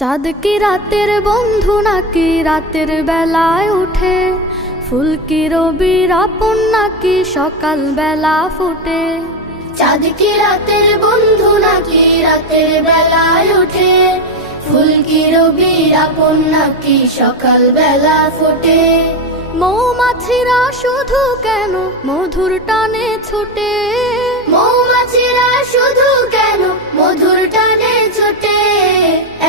চাঁদ কি রাতের বন্ধু নাকি রাতের বেলায় উঠে? ফুল কি রবির আপন নাকি সকাল বেলা ফুটে? চাঁদ কি রাতের বন্ধু নাকি রাতের বেলায় উঠে? ফুল কি রবির আপন নাকি সকাল বেলা ফোটে? মৌমাছিরা শুধু কেন মধুর টানে ছুটে? মৌমাছিরা শুধু কেন মধুর টানে ছুটে?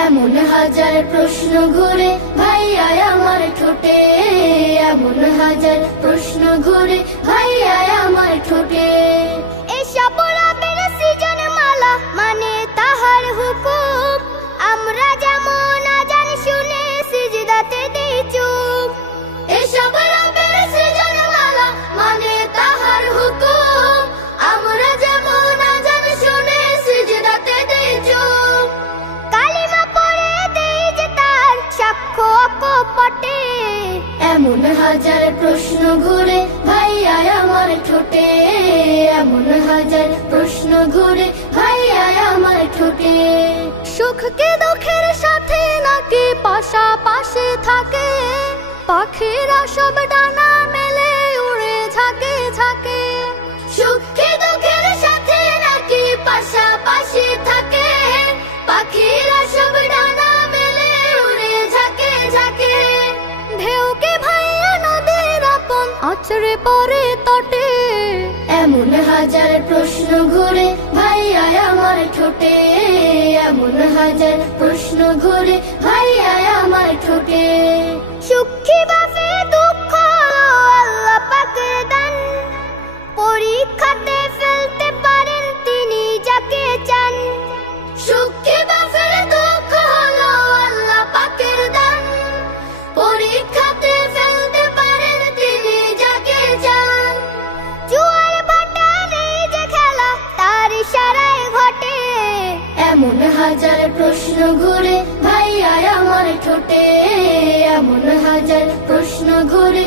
এমন হাজার প্রশ্ন ঘুরে ভাইয়া আমার ঠোঁটে, এমন হাজার প্রশ্ন ঘুরে ভাইয়া আমার ঠোঁটে। এসব রবের সৃজন মালা মানে তাহার হুকুম, আমরা যেমন আজান শুনে সিজদাতে দেই চুপ। এসব রবের সৃজন মালা মানে তাহার হুকুম, আমরা যেমন আজান শুনে সিজদাতে দেই চুপ। কালিমা পড়ে দেই যে তার সাক্ষ্য অকপটে, এমন হাজার প্রশ্ন ঘুরে ভাইয়া আমার ঠোঁটে, এমন হাজার প্রশ্ন ঘুরে ভাইয়া আমার ঠোঁটে। সুখ কি দুঃখের সাথে নাকি পাশাপাশি থাকে? পাখিরা সব ডানা মেলে উড়ে ঝাঁকে ঝাঁকে। সুখ কি দুঃখের সাথে নাকি পাশাপাশি থাকে? পাখিরা সব ডানা মেলে উড়ে ঝাঁকে ঝাঁকে। ঢেউ কি ভাইয়া নদীর আপন আছড়ে পড়ে তটে? এমন হাজার প্রশ্ন ঘুরে ভাইয়া আমার ঠোঁটে, এমন হাজার প্রশ্ন ঘুরে ভাইয়া আমার ঠোঁটে। সুখী বাফে দুঃখ আল্লাহ পাকের দান, পরীক্ষাতে ফেলতে পারেন তিনি যাকে চান। সুখী বাফের দুঃখ হলো আল্লাহ পাকের দান, পরীক্ষাতে ফেলতে পারেন তিনি যাকে চান। জুয়ার ভাটার এই যে খেলা তার ইশারায় ঘটে, এমন হাজার প্রশ্ন ঘুরে ভাইয়া আমার ঠোঁটে, এমন হাজার প্রশ্ন ঘুরে